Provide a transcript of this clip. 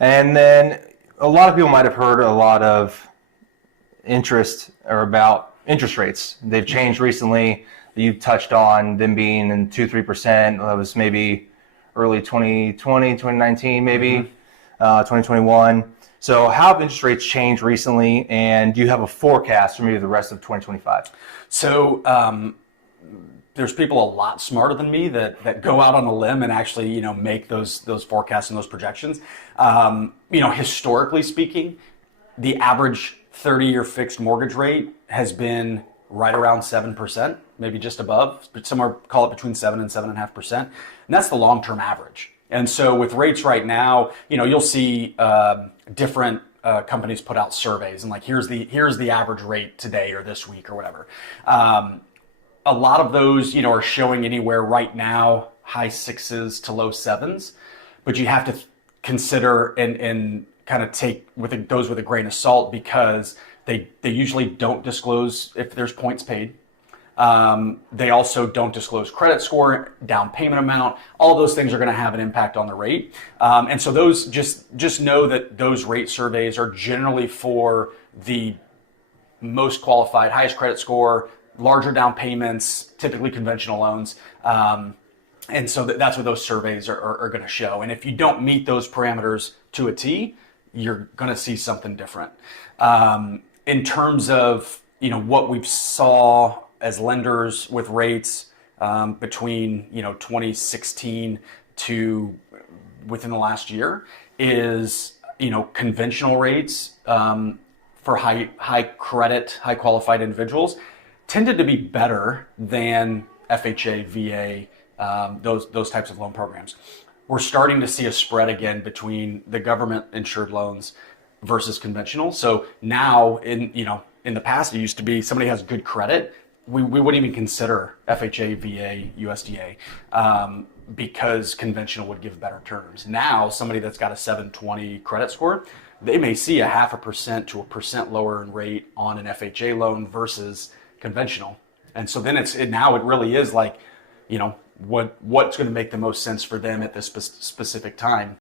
And then a lot of people might have heard a lot of interest or about interest rates. They've changed recently. You touched on them being in 2-3%. That was maybe early 2020, 2019, maybe 2021. So how have interest rates changed recently, and do you have a forecast for maybe the rest of 2025? So there's people a lot smarter than me that go out on a limb and actually make those forecasts and those projections. Historically speaking, the average 30-year fixed mortgage rate has been right around 7%, maybe just above, but somewhere call it between 7 and 7.5%, and that's the long-term average. And so with rates right now, you'll see different companies put out surveys and like here's the average rate today or this week or whatever. A lot of those, are showing anywhere right now high sixes to low sevens, but you have to consider and kind of take those with a grain of salt because they usually don't disclose if there's points paid. They also don't disclose credit score, down payment amount. All those things are going to have an impact on the rate. And so those just know that those rate surveys are generally for the most qualified, highest credit score, larger down payments, typically conventional loans. And so that's what those surveys are going to show. And if you don't meet those parameters to a T, you're going to see something different. In terms of what we've saw as lenders with rates between 2016 to within the last year is conventional rates for high credit, high qualified individuals tended to be better than FHA, VA, those types of loan programs. We're starting to see a spread again between the government insured loans versus conventional. So now in the past, it used to be somebody has good credit. We wouldn't even consider FHA, VA, USDA because conventional would give better terms. Now, somebody that's got a 720 credit score, they may see a 0.5% to 1% lower in rate on an FHA loan versus conventional. And so then now it really is like, what's going to make the most sense for them at this specific time.